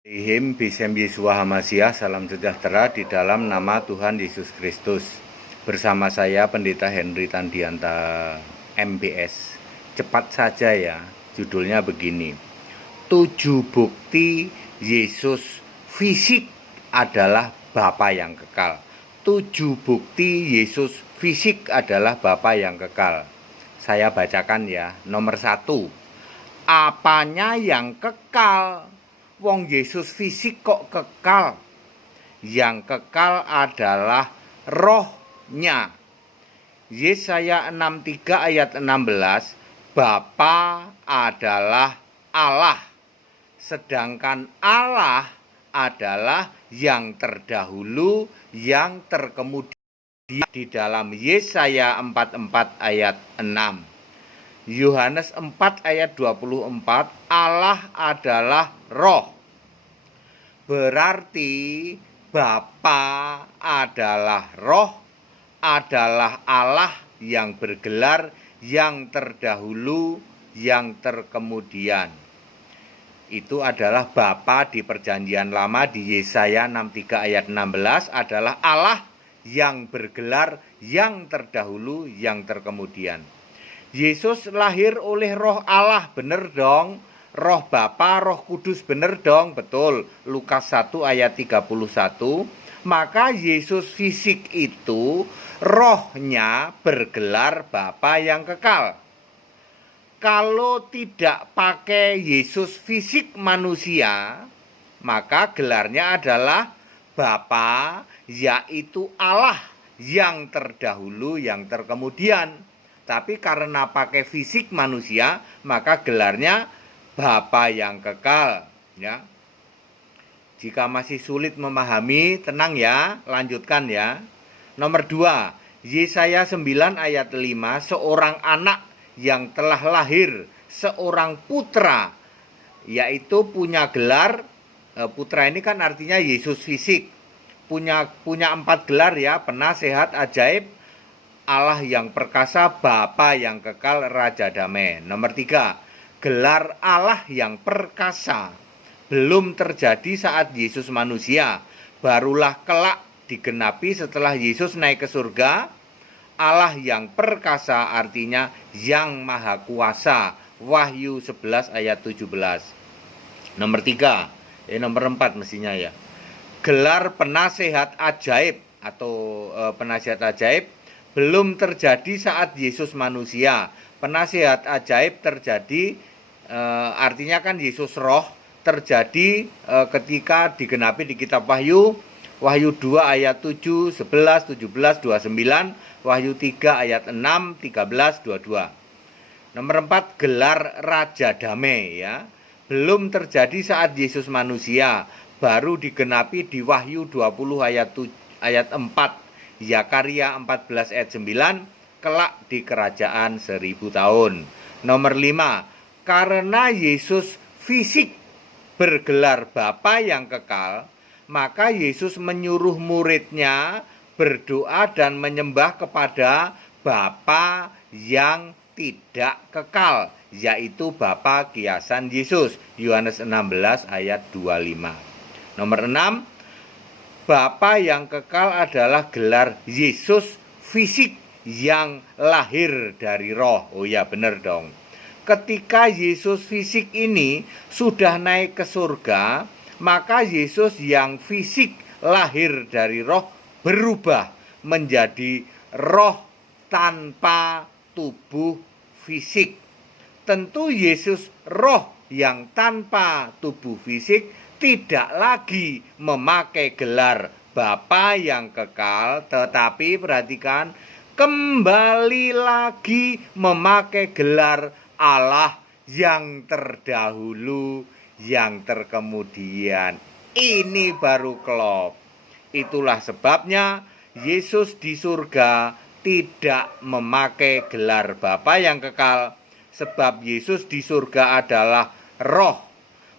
Ihim Bisem Yesua Hamasiah, salam sejahtera di dalam nama Tuhan Yesus Kristus. Bersama saya Pendeta Henry Tandianta MBS. Cepat saja ya, judulnya begini. 7 bukti Yesus fisik adalah Bapa yang kekal. 7 bukti Yesus fisik adalah Bapa yang kekal. Saya bacakan ya. Nomor 1, apanya yang kekal? Wong Yesus fisik kok kekal? Yang kekal adalah rohnya. Yesaya 63 ayat 16, Bapa adalah Allah, sedangkan Allah adalah yang terdahulu, yang terkemudian. Di dalam Yesaya 44 ayat 6. Yohanes 4 ayat 24, Allah adalah roh. Berarti Bapa adalah roh, adalah Allah yang bergelar, yang terdahulu, yang terkemudian. Itu adalah Bapa di Perjanjian Lama. Di Yesaya 63 ayat 16 adalah Allah yang bergelar, yang terdahulu, yang terkemudian. Yesus lahir oleh roh Allah, bener dong. Roh Bapa, Roh Kudus, bener dong, betul. Lukas 1 ayat 31. Maka Yesus fisik itu rohnya bergelar Bapa yang kekal. Kalau tidak pakai Yesus fisik manusia, maka gelarnya adalah Bapa, yaitu Allah yang terdahulu, yang terkemudian. Tapi karena pakai fisik manusia, maka gelarnya Bapa yang kekal, ya. Jika masih sulit memahami, tenang ya, lanjutkan ya. Nomor 2, Yesaya 9 ayat 5, seorang anak yang telah lahir, seorang putra, yaitu punya gelar, putra ini kan artinya Yesus fisik, punya 4 gelar ya, penasehat, ajaib, Allah yang perkasa, Bapa yang kekal, Raja damai. Nomor 3, gelar Allah yang perkasa belum terjadi saat Yesus manusia, barulah kelak digenapi setelah Yesus naik ke surga. Allah yang perkasa artinya yang maha kuasa, Wahyu 11 ayat 17. Nomor 3, nomor 4 mestinya ya, gelar penasehat ajaib atau penasihat ajaib belum terjadi saat Yesus manusia. Penasehat ajaib terjadi, artinya kan Yesus roh, terjadi ketika digenapi di kitab Wahyu. Wahyu 2 ayat 7, 11, 17, 29. Wahyu 3 ayat 6, 13, 22. Nomor 4, gelar Raja Damai ya. Belum terjadi saat Yesus manusia, baru digenapi di Wahyu 20 ayat 4. Zakaria 14 ayat 9, kelak di kerajaan 1000 tahun. Nomor 5, karena Yesus fisik bergelar Bapa yang kekal, maka Yesus menyuruh muridnya berdoa dan menyembah kepada Bapa yang tidak kekal, yaitu Bapa kiasan Yesus. Yohanes 16 ayat 25. Nomor 6, Bapa yang kekal adalah gelar Yesus fisik yang lahir dari roh. Oh ya, benar dong. Ketika Yesus fisik ini sudah naik ke surga, maka Yesus yang fisik lahir dari roh berubah menjadi roh tanpa tubuh fisik. Tentu Yesus roh yang tanpa tubuh fisik tidak lagi memakai gelar Bapa yang kekal, tetapi perhatikan, kembali lagi memakai gelar Allah yang terdahulu, yang terkemudian. Ini baru klop. Itulah sebabnya Yesus di surga tidak memakai gelar Bapa yang kekal, sebab Yesus di surga adalah roh.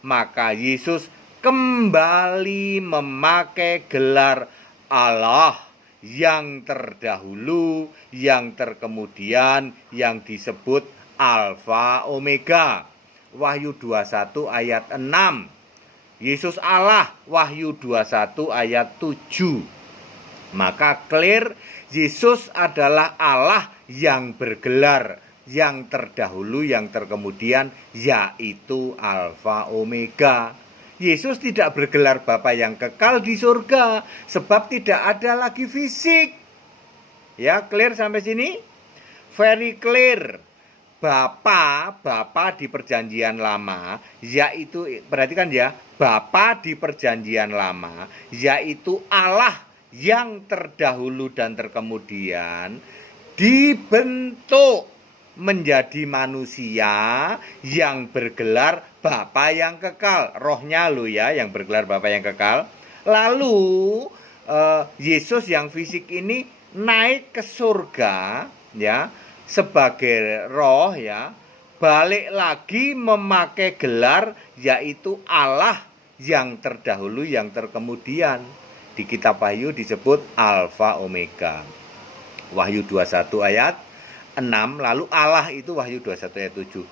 Maka Yesus kembali memakai gelar Allah yang terdahulu, yang terkemudian, yang disebut Alfa Omega. Wahyu 21 ayat 6. Yesus Allah, Wahyu 21 ayat 7. Maka clear, Yesus adalah Allah yang bergelar, yang terdahulu, yang terkemudian, yaitu Alfa Omega. Yesus tidak bergelar Bapa yang kekal di surga, sebab tidak ada lagi fisik. Ya, clear sampai sini? Very clear. Bapa di perjanjian lama, yaitu, perhatikan ya, Bapa di perjanjian lama, yaitu Allah yang terdahulu dan terkemudian, dibentuk menjadi manusia yang bergelar Bapa yang kekal. Rohnya lo ya, yang bergelar Bapa yang kekal. Lalu Yesus yang fisik ini naik ke surga ya, sebagai roh ya, balik lagi memakai gelar yaitu Allah yang terdahulu yang terkemudian. Di kitab Wahyu disebut Alfa Omega. Wahyu 21 ayat 6, lalu Allah itu Wahyu 21 ayat 7.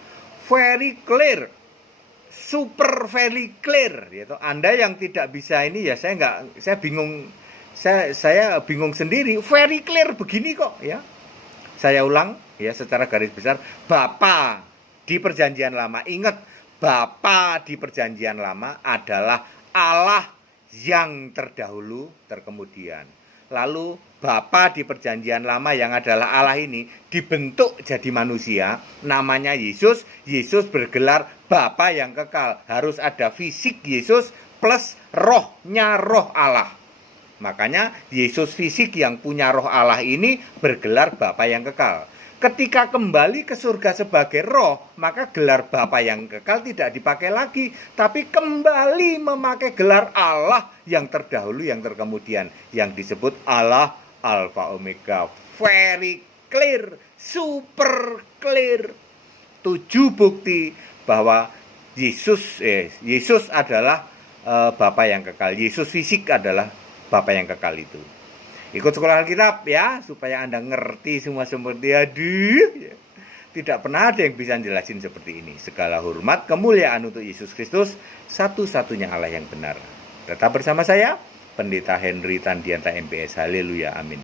Very clear. Super very clear gitu. Anda yang tidak bisa ini ya saya bingung. Saya bingung sendiri. Very clear begini kok ya. Saya ulang ya secara garis besar, Bapa di perjanjian lama. Ingat, Bapa di perjanjian lama adalah Allah yang terdahulu terkemudian. Lalu Bapa di perjanjian lama yang adalah Allah ini dibentuk jadi manusia, namanya Yesus. Yesus bergelar Bapa yang kekal. Harus ada fisik Yesus plus rohnya roh Allah. Makanya Yesus fisik yang punya roh Allah ini bergelar Bapa yang kekal. Ketika kembali ke surga sebagai roh, maka gelar Bapa yang kekal tidak dipakai lagi, tapi kembali memakai gelar Allah yang terdahulu yang terkemudian, yang disebut Allah Alfa Omega. Very clear, super clear. 7 bukti bahwa Yesus adalah Bapa yang kekal. Yesus fisik adalah Bapa yang kekal itu. Ikut sekolah Alkitab ya, supaya Anda ngerti semua seperti ya. Tidak pernah ada yang bisa jelasin seperti ini. Segala hormat, kemuliaan untuk Yesus Kristus, satu-satunya Allah yang benar. Tetap bersama saya, Pendeta Henry Tandianta MPS. Haleluya, amin.